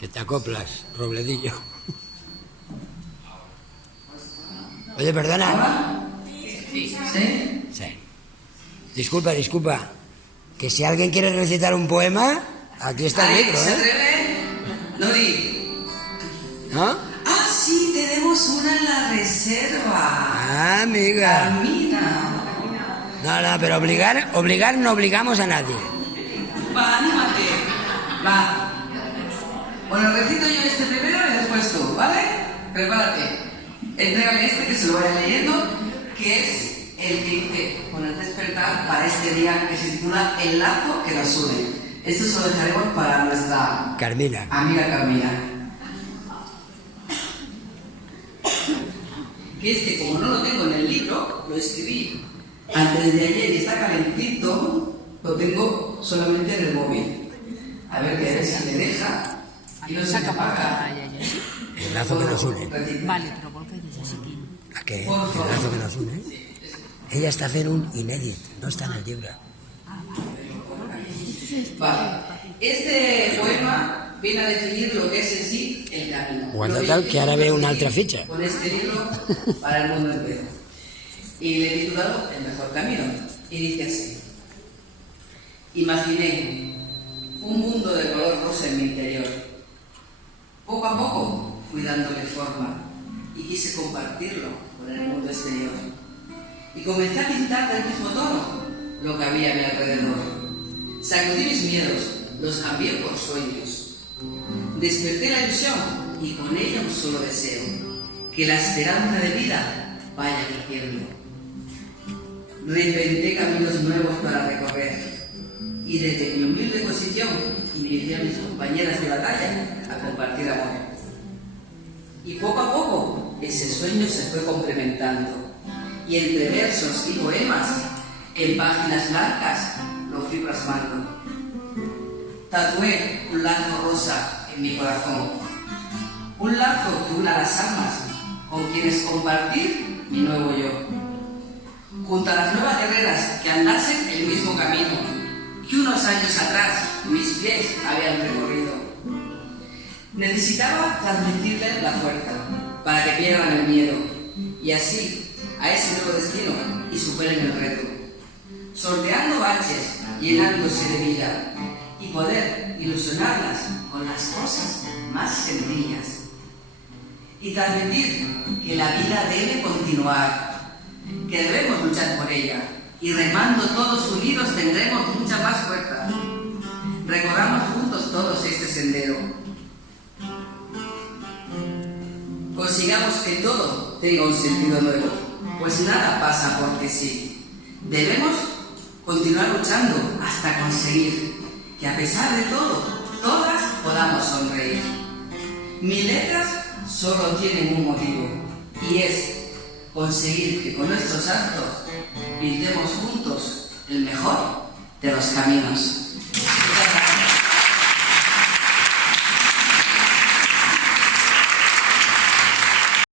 Que te acoplas, Robledillo. Oye, perdona. ¿Sí? Sí. Disculpa. Que si alguien quiere recitar un poema, aquí está el micro, ¿Se ¿eh? atreve? Nori. ¿No? Ah, sí, tenemos una en la reserva. Ah, amiga. Camina. No, pero obligar no obligamos a nadie. Va, anímate. Va. Bueno, recito yo este primero y después tú, ¿vale? Prepárate. Entrégale este que se lo vaya leyendo, que es el que hice con el despertar para este día, que se titula El lazo que nos une. Esto se lo dejaremos para nuestra Carmina. amiga Carmina. Que es que como no lo tengo en el libro, lo escribí antes de ayer y está calentito, lo tengo solamente en el móvil. A ver si me deja y no se me apaga. El lazo que nos une. Vale, però vol que llegeixi ¿A qué? El lazo que nos une. Ella está haciendo un inédit, no está en el libro. Vale. Este poema viene a definir lo que es en sí el camino. Guarda tal, que ahora veo una altra ficha. Con este libro para el mundo entero. Y le he titulado El mejor camino. Y dice así. Imaginé un mundo de color rosa en mi interior. Poco a poco fui dándole forma y quise compartirlo con el mundo exterior. Y comencé a pintar del mismo tono lo que había a mi alrededor. Sacudí mis miedos, los cambié por sueños. Desperté la ilusión y con ella un solo deseo, que la esperanza de vida vaya creciendo. Reinventé caminos nuevos para recorrer y desde mi humilde posición invité a mis compañeras de batalla a compartir amor. Y poco a poco ese sueño se fue complementando y entre versos y poemas en páginas blancas lo fui plasmando. Tatué un lazo rosa en mi corazón, un lazo que una las almas con quienes compartir mi nuevo yo, junto a las nuevas guerreras que andasen el mismo camino que unos años atrás mis pies habían recorrido. Necesitaba transmitirles la fuerza para que pierdan el miedo y así a ese nuevo destino y superen el reto, sorteando baches, llenándose de vida y poder ilusionarlas con las cosas más sencillas y transmitir que la vida debe continuar, que debemos luchar por ella y remando todos unidos tendremos mucha más fuerza. Recorramos juntos todos este sendero. Consigamos que todo tenga un sentido nuevo, pues nada pasa porque sí. Debemos continuar luchando hasta conseguir que a pesar de todo, todas podamos sonreír. Mis letras solo tienen un motivo y es conseguir que con nuestros actos pintemos juntos el mejor de los caminos.